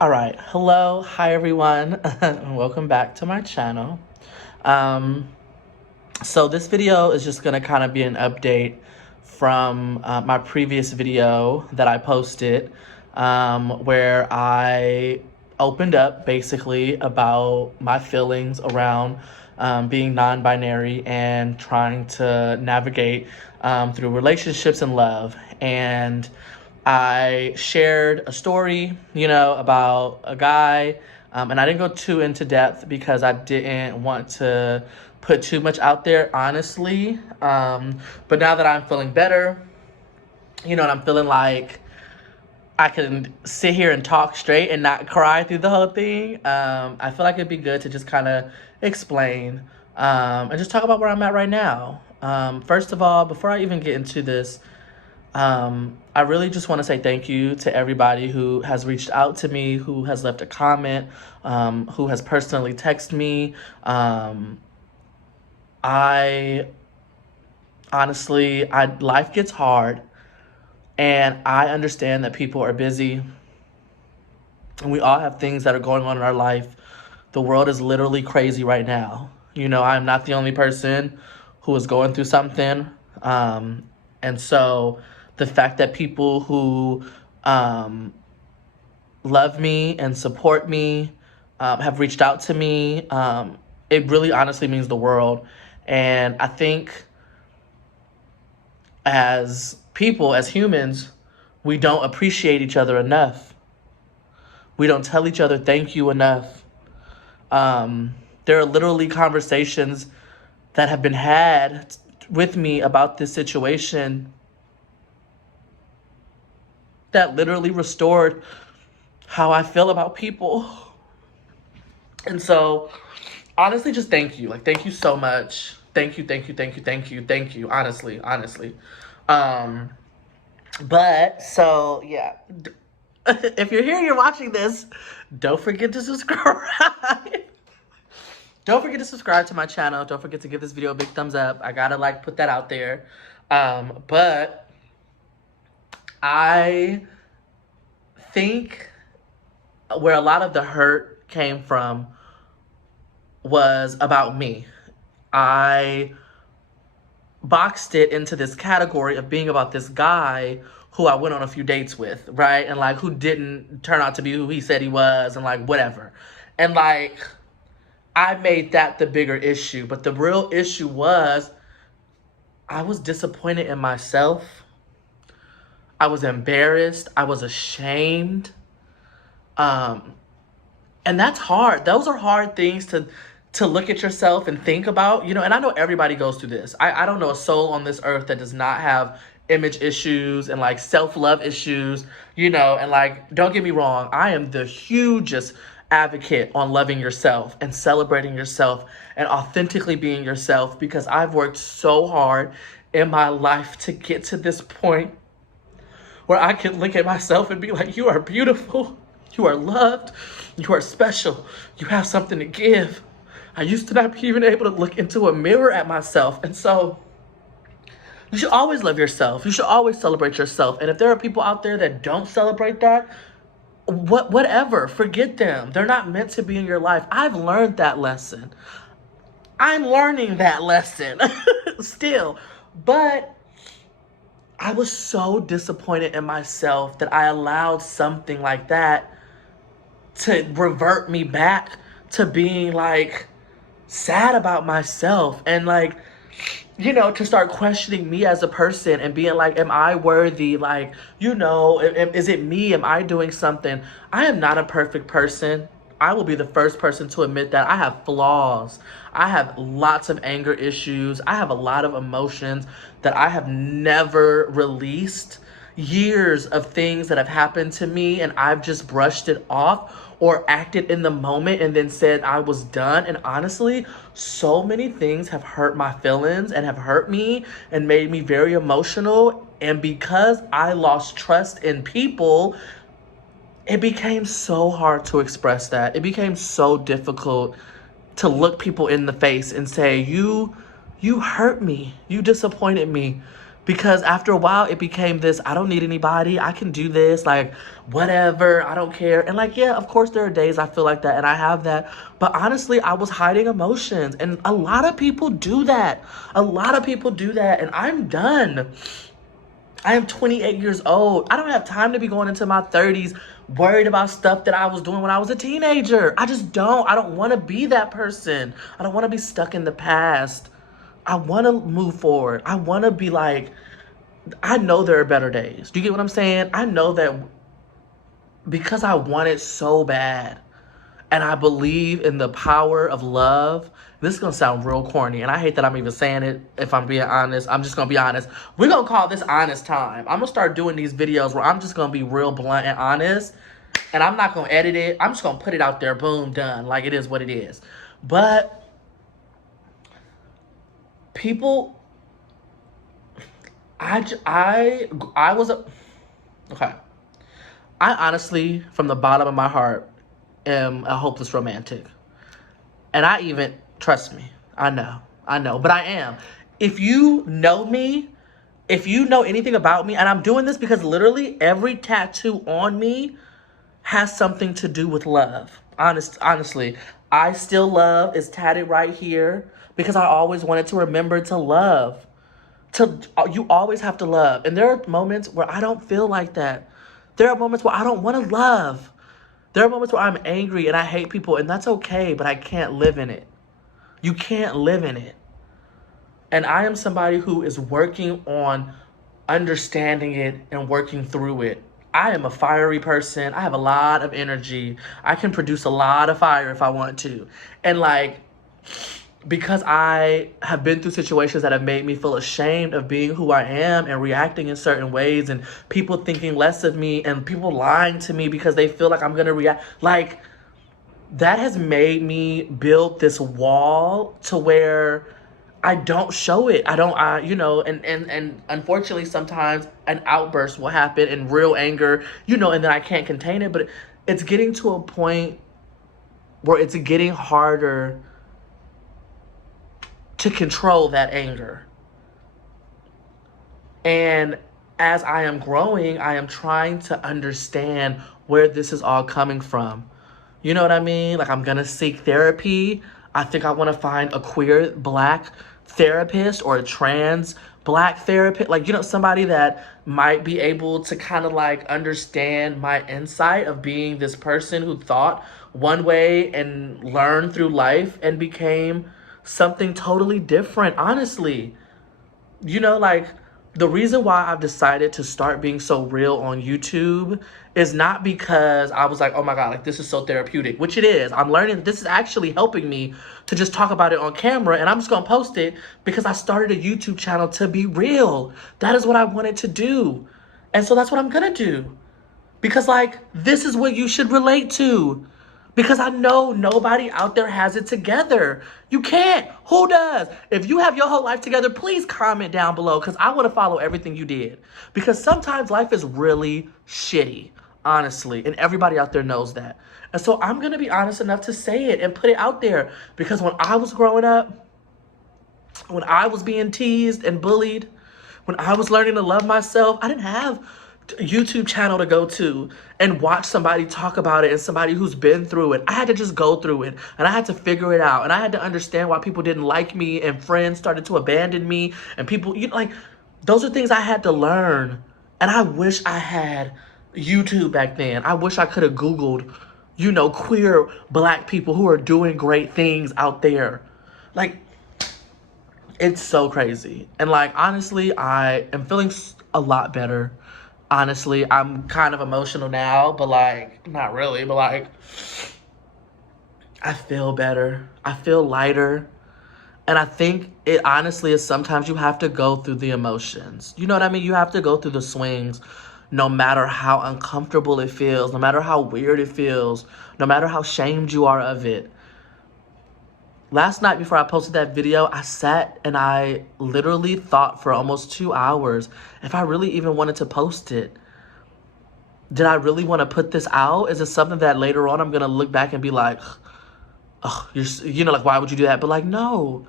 All right. Hello. Hi, everyone. And welcome back to my channel. Um, so this video is just going to kind of be an update from my previous video that I posted, where I opened up basically about my feelings around being non-binary and trying to navigate through relationships and love. And I shared a story, about a guy, and I didn't go too into depth because I didn't want to put too much out there, honestly. But now that I'm feeling better, and I'm feeling like I can sit here and talk straight and not cry through the whole thing, I feel like it'd be good to just kind of explain and just talk about where I'm at right now. First of all, before I even get into this, I really just want to say thank you to everybody who has reached out to me, who has left a comment, who has personally texted me. I honestly, life gets hard, and I understand that people are busy, and we all have things that are going on in our life. The world is literally crazy right now. I'm not the only person who is going through something. And so the fact that people who um, love me and support me have reached out to me, it really honestly means the world. And I think as people, as humans, we don't appreciate each other enough. We don't tell each other thank you enough. There are literally conversations that have been had with me about this situation that literally restored how I feel about people. And so, honestly, just thank you. Like, thank you so much. Thank you, thank you, thank you, thank you, thank you. Honestly, honestly. Um, but so yeah. If you're here, you're watching this, don't forget to subscribe. Don't forget to subscribe to my channel. Don't forget to give this video a big thumbs up. I gotta put that out there. But I think where a lot of the hurt came from was about me. I boxed it into this category of being about this guy who I went on a few dates with, right? And who didn't turn out to be who he said he was, and whatever. And I made that the bigger issue. But the real issue was I was disappointed in myself. I was embarrassed. I was ashamed. Um, and that's hard. Those are hard things to look at yourself and think about, and I know everybody goes through this. I don't know a soul on this earth that does not have image issues and self-love issues, and don't get me wrong, I am the hugest advocate on loving yourself and celebrating yourself and authentically being yourself, because I've worked so hard in my life to get to this point where I can look at myself and be like, you are beautiful, you are loved, you are special, you have something to give. I used to not be even able to look into a mirror at myself. And so you should always love yourself. You should always celebrate yourself. And if there are people out there that don't celebrate that, whatever, forget them. They're not meant to be in your life. I've learned that lesson. I'm learning that lesson still. But I was so disappointed in myself that I allowed something like that to revert me back to being sad about myself, and to start questioning me as a person and being am I worthy? Is it me? Am I doing something? I am not a perfect person. I will be the first person to admit that I have flaws. I have lots of anger issues. I have a lot of emotions that I have never released. Years of things that have happened to me, and I've just brushed it off or acted in the moment and then said I was done. And honestly, so many things have hurt my feelings and have hurt me and made me very emotional. And because I lost trust in people, it became so hard to express that. It became so difficult to look people in the face and say, you hurt me. You disappointed me. Because after a while, it became this, I don't need anybody. I can do this, like, whatever. I don't care. And, like, yeah, of course, there are days I feel like that, and I have that. But honestly, I was hiding emotions. And a lot of people do that. A lot of people do that. And I'm done. I am 28 years old. I don't have time to be going into my 30s worried about stuff that I was doing when I was a teenager. I just don't. I don't want to be that person. I don't want to be stuck in the past. I want to move forward. I want to be like, I know there are better days. Do you get what I'm saying? I know that because I want it so bad and I believe in the power of love. This is going to sound real corny, and I hate that I'm even saying it, if I'm being honest. I'm just going to be honest. We're going to call this honest time. I'm going to start doing these videos where I'm just going to be real blunt and honest, and I'm not going to edit it. I'm just going to put it out there, boom, done. Like, it is what it is. But people... I was a... Okay. I honestly, from the bottom of my heart, am a hopeless romantic. And I even, trust me, I know, but I am. If you know me, if you know anything about me, and I'm doing this because literally every tattoo on me has something to do with love. Honestly, I still love is tatted right here because I always wanted to remember to love. You always have to love. And there are moments where I don't feel like that. There are moments where I don't want to love. There are moments where I'm angry and I hate people, and that's okay, but I can't live in it. You can't live in it. And I am somebody who is working on understanding it and working through it. I am a fiery person. I have a lot of energy. I can produce a lot of fire if I want to. And like, because I have been through situations that have made me feel ashamed of being who I am and reacting in certain ways, and people thinking less of me and people lying to me because they feel like I'm going to react. Like, that has made me build this wall to where I don't show it. And unfortunately sometimes an outburst will happen in real anger, and then I can't contain it. But it's getting to a point where it's getting harder to control that anger. And as I am growing, I am trying to understand where this is all coming from. You know what I mean? Like, I'm gonna seek therapy. I think I want to find a queer Black therapist or a trans Black therapist. Like, somebody that might be able to kind of like understand my insight of being this person who thought one way and learned through life and became something totally different, honestly. Like, the reason why I've decided to start being so real on YouTube is not because I was like, oh my God, like, this is so therapeutic, which it is. I'm learning this is actually helping me to just talk about it on camera, and I'm just gonna post it because I started a YouTube channel to be real. That is what I wanted to do. And so that's what I'm gonna do. Because, like, this is what you should relate to. Because I know nobody out there has it together. You can't. Who does? If you have your whole life together, please comment down below, because I want to follow everything you did. Because sometimes life is really shitty, honestly. And everybody out there knows that. And so I'm going to be honest enough to say it and put it out there. Because when I was growing up, when I was being teased and bullied, when I was learning to love myself, I didn't have a YouTube channel to go to and watch somebody talk about it and somebody who's been through it. I had to just go through it, and I had to figure it out, and I had to understand why people didn't like me and friends started to abandon me, and people, like, those are things I had to learn. And I wish I had YouTube back then. I wish I could have Googled, queer Black people who are doing great things out there. Like, it's so crazy. And like, honestly, I am feeling a lot better. Honestly, I'm kind of emotional now, but like, not really, but like, I feel better. I feel lighter. And I think it honestly is sometimes you have to go through the emotions. You know what I mean? You have to go through the swings, no matter how uncomfortable it feels, no matter how weird it feels, no matter how shamed you are of it. Last night before I posted that video, I sat and I literally thought for almost 2 hours if I really even wanted to post it. Did I really want to put this out? Is it something that later on I'm going to look back and be like, oh, like, why would you do that? But like, no.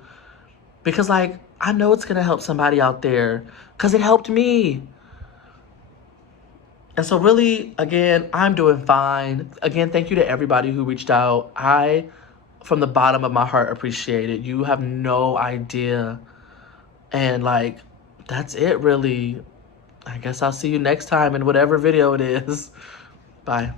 Because like, I know it's going to help somebody out there because it helped me. And so really, again, I'm doing fine. Again, thank you to everybody who reached out. I, from the bottom of my heart, appreciate it. You have no idea. And like, that's it really. I guess I'll see you next time in whatever video it is. Bye.